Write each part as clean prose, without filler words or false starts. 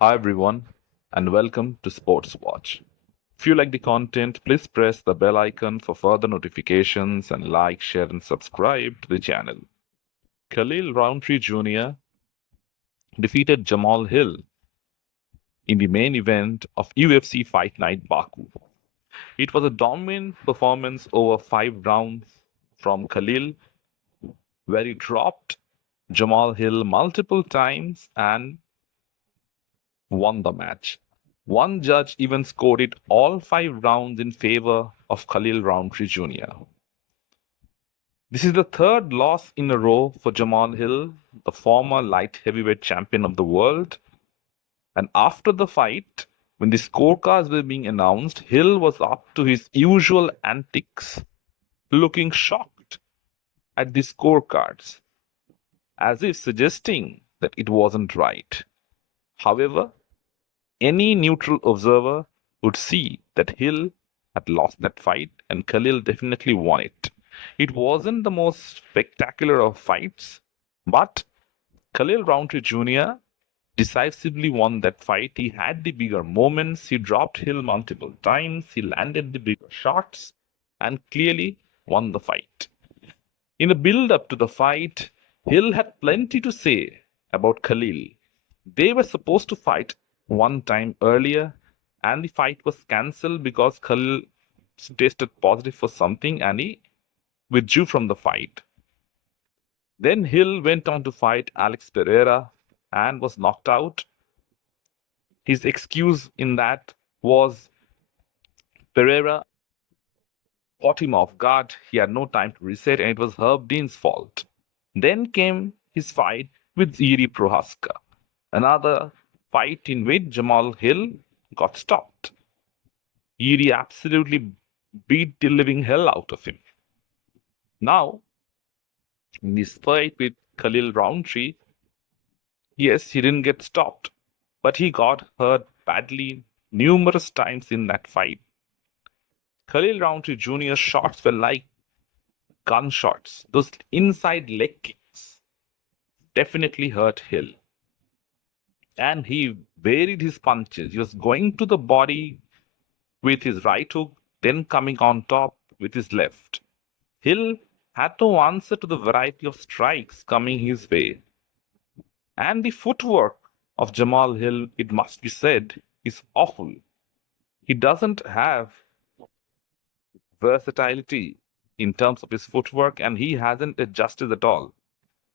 Hi everyone, and welcome to Sports Watch. If you like the content, please press the bell icon for further notifications and like, share, and subscribe to the channel. Khalil Rountree Jr. defeated Jamahal Hill in the main event of UFC Fight Night Baku. It was a dominant performance over 5 rounds from Khalil, where he dropped Jamahal Hill multiple times and won the match. One judge even scored it all 5 rounds in favor of Khalil Rountree Jr. This is the third loss in a row for Jamahal Hill, the former light heavyweight champion of the world. And after the fight, when the scorecards were being announced, Hill was up to his usual antics, looking shocked at the scorecards, as if suggesting that it wasn't right. However, any neutral observer would see that Hill had lost that fight and Khalil definitely won it. It wasn't the most spectacular of fights, but Khalil Rountree Jr. decisively won that fight. He had the bigger moments, he dropped Hill multiple times, he landed the bigger shots, and clearly won the fight. In the build up to the fight, Hill had plenty to say about Khalil. They were supposed to fight one time earlier, and the fight was cancelled because Khalil tested positive for something and he withdrew from the fight. Then Hill went on to fight Alex Pereira and was knocked out. His excuse in that was Pereira caught him off guard. He had no time to reset, and it was Herb Dean's fault. Then came his fight with Yuri Prohaska, another fight in which Jamahal Hill got stopped. Yuri absolutely beat the living hell out of him. Now, in this fight with Khalil Rountree, yes, he didn't get stopped, but he got hurt badly numerous times in that fight. Khalil Rountree Jr.'s shots were like gunshots. Those inside leg kicks definitely hurt Hill. And he varied his punches. He was going to the body with his right hook, then coming on top with his left. Hill had no answer to the variety of strikes coming his way. And the footwork of Jamahal Hill, it must be said, is awful. He doesn't have versatility in terms of his footwork, and he hasn't adjusted at all.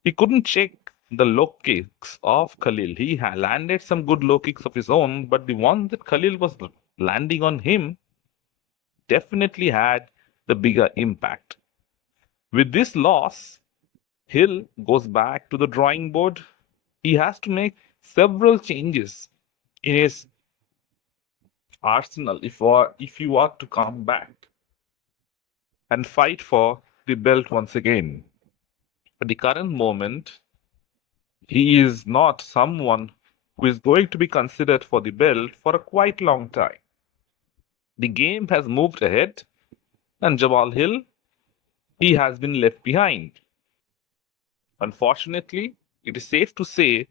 He couldn't check the low kicks of Khalil. He landed some good low kicks of his own, but the ones that Khalil was landing on him definitely had the bigger impact. With this loss, Hill goes back to the drawing board. He has to make several changes in his arsenal if you are to come back and fight for the belt once again. At the current moment, he is not someone who is going to be considered for the belt for a quite long time. The game has moved ahead, and Jamahal Hill, he has been left behind. Unfortunately, it is safe to say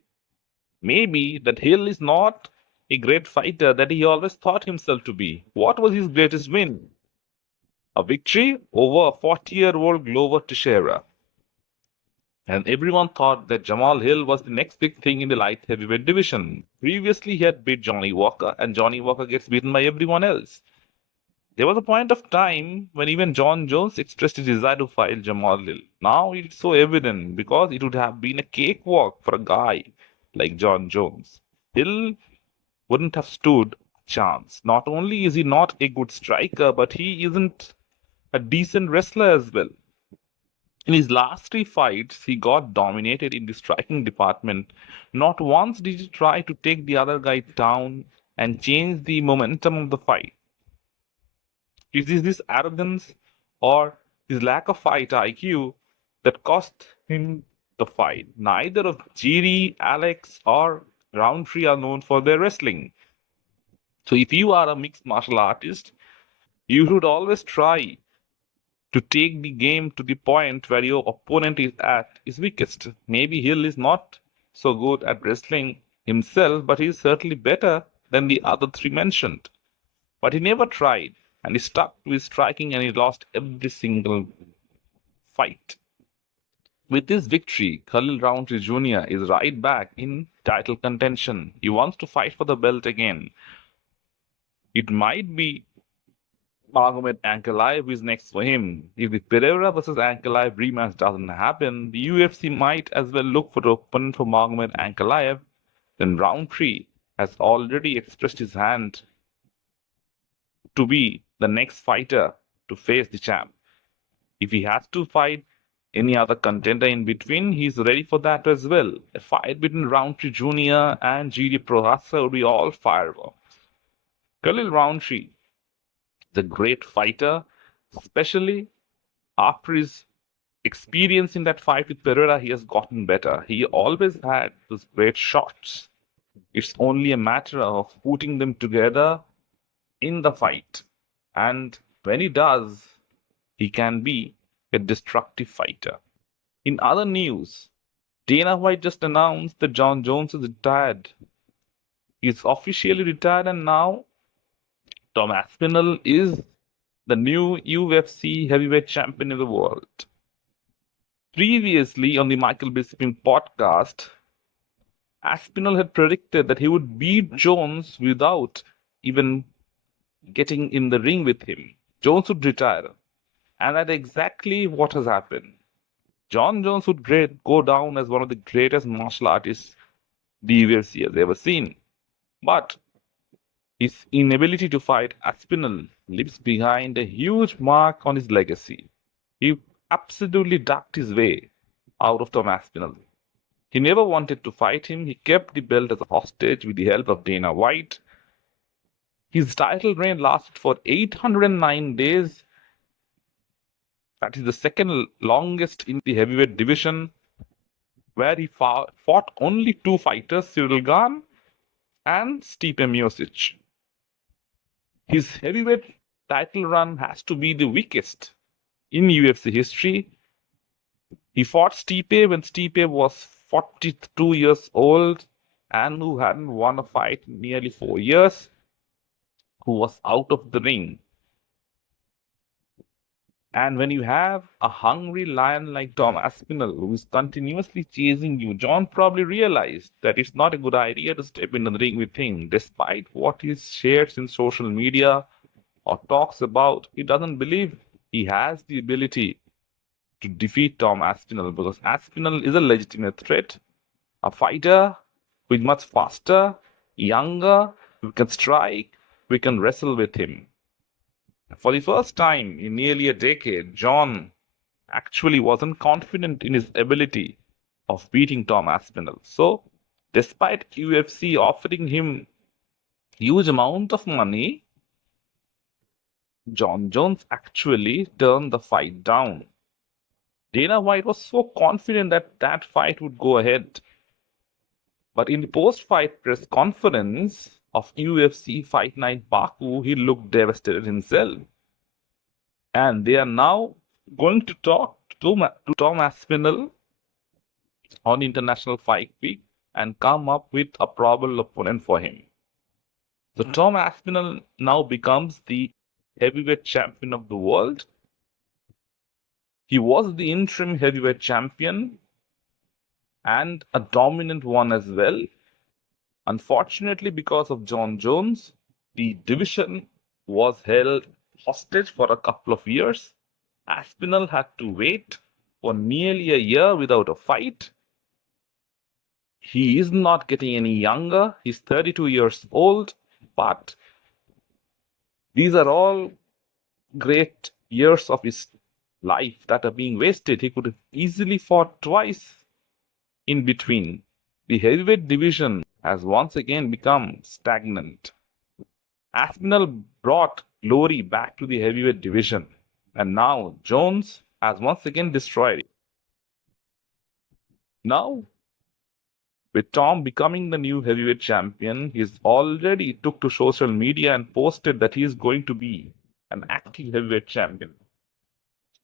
maybe that Hill is not a great fighter that he always thought himself to be. What was his greatest win? A victory over a 40-year-old Glover Teixeira. And everyone thought that Jamahal Hill was the next big thing in the light heavyweight division. Previously, he had beat Johnny Walker, and Johnny Walker gets beaten by everyone else. There was a point of time when even Jon Jones expressed his desire to fight Jamahal Hill. Now it's so evident because it would have been a cakewalk for a guy like Jon Jones. Hill wouldn't have stood a chance. Not only is he not a good striker, but he isn't a decent wrestler as well. In his last 3 fights, he got dominated in the striking department. Not once did he try to take the other guy down and change the momentum of the fight. Is this arrogance or his lack of fight IQ that cost him the fight? Neither of Jiri, Alex, or Roundtree are known for their wrestling. So if you are a mixed martial artist, you should always try to take the game to the point where your opponent is at his weakest. Maybe Hill is not so good at wrestling himself, but he's certainly better than the other three mentioned. But he never tried, and he stuck to his striking and he lost every single fight. With this victory, Khalil Rountree Jr. is right back in title contention. He wants to fight for the belt again. It might be Magomed Ankalaev is next for him. If the Pereira versus Ankalaev rematch doesn't happen, the UFC might as well look for the opponent for Magomed Ankalaev. Then Roundtree has already expressed his hand to be the next fighter to face the champ. If he has to fight any other contender in between, he's ready for that as well. A fight between Roundtree Jr. and GD Prohaska would be all fireworks. Khalil Roundtree is a great fighter, especially after his experience in that fight with Pereira. He has gotten better. He always had those great shots. It's only a matter of putting them together in the fight. And when he does, he can be a destructive fighter. In other news, Dana White just announced that Jon Jones is retired. He's officially retired, and now Tom Aspinall is the new UFC heavyweight champion of the world. Previously, on the Michael Bisping podcast, Aspinall had predicted that he would beat Jones without even getting in the ring with him. Jones would retire. And that's exactly what has happened. Jon Jones would go down as one of the greatest martial artists the UFC has ever seen. But his inability to fight Aspinall leaves behind a huge mark on his legacy. He absolutely ducked his way out of Tom Aspinall. He never wanted to fight him. He kept the belt as a hostage with the help of Dana White. His title reign lasted for 809 days. That is the second longest in the heavyweight division, where he fought only two fighters, Cyril Gane and Stipe Miocic. His heavyweight title run has to be the weakest in UFC history. He fought Stipe when Stipe was 42 years old and who hadn't won a fight in nearly 4 years, who was out of the ring. And when you have a hungry lion like Tom Aspinall who is continuously chasing you, John probably realized that it's not a good idea to step into the ring with him. Despite what he shares in social media or talks about, he doesn't believe he has the ability to defeat Tom Aspinall, because Aspinall is a legitimate threat, a fighter who is much faster, younger, who can strike, we can wrestle with him. For the first time in nearly a decade, John actually wasn't confident in his ability of beating Tom Aspinall. So, despite UFC offering him huge amount of money, Jon Jones actually turned the fight down. Dana White was so confident that that fight would go ahead. But in the post-fight press conference of UFC Fight Night Baku, he looked devastated himself. And they are now going to talk to Tom Aspinall on International Fight Week and come up with a probable opponent for him. So Tom Aspinall now becomes the heavyweight champion of the world. He was the interim heavyweight champion and a dominant one as well. Unfortunately, because of Jon Jones, the division was held hostage for a couple of years. Aspinall had to wait for nearly a year without a fight. He is not getting any younger. He's 32 years old, but these are all great years of his life that are being wasted. He could have easily fought twice in between. The heavyweight division has once again become stagnant. Aspinall brought glory back to the heavyweight division, and now Jones has once again destroyed it. Now, with Tom becoming the new heavyweight champion, he's already took to social media and posted that he is going to be an active heavyweight champion.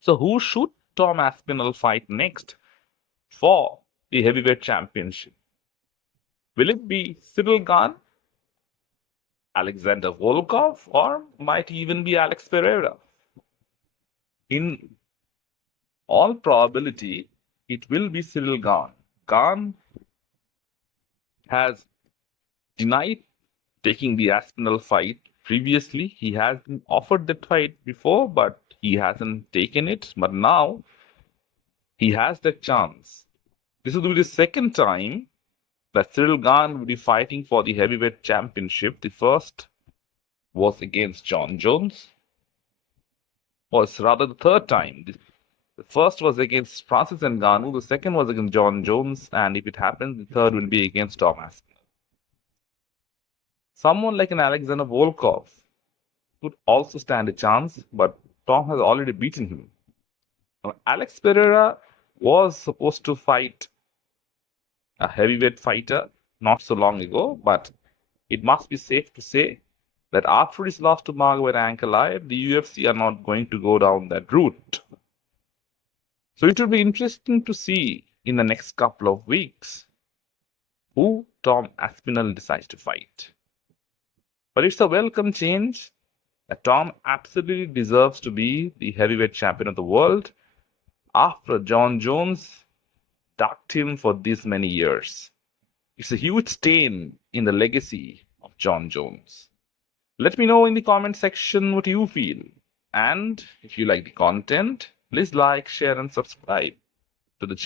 So who should Tom Aspinall fight next for the heavyweight championship? Will it be Cyril Gane, Alexander Volkov, or might even be Alex Pereira? In all probability, it will be Cyril Gane. Gane has denied taking the Aspinall fight previously. He has been offered that fight before, but he hasn't taken it. But now he has that chance. This will be the second time that Cyril Gane will be fighting for the heavyweight championship. The first was against Jon Jones, was rather the third time. The first was against Francis Ngannou, the second was against Jon Jones, and if it happens, the third will be against Tom Aspinall. Someone like an Alexander Volkov could also stand a chance, but Tom has already beaten him. Now, Alex Pereira was supposed to fight a heavyweight fighter not so long ago, but it must be safe to say that after his loss to Margaret Ankalaev, the UFC are not going to go down that route. So it will be interesting to see in the next couple of weeks who Tom Aspinall decides to fight. But it's a welcome change that Tom absolutely deserves to be the heavyweight champion of the world after Jon Jones ducked him for these many years. It's a huge stain in the legacy of Jon Jones. Let me know in the comment section what you feel. And if you like the content, please like, share, and subscribe to the channel.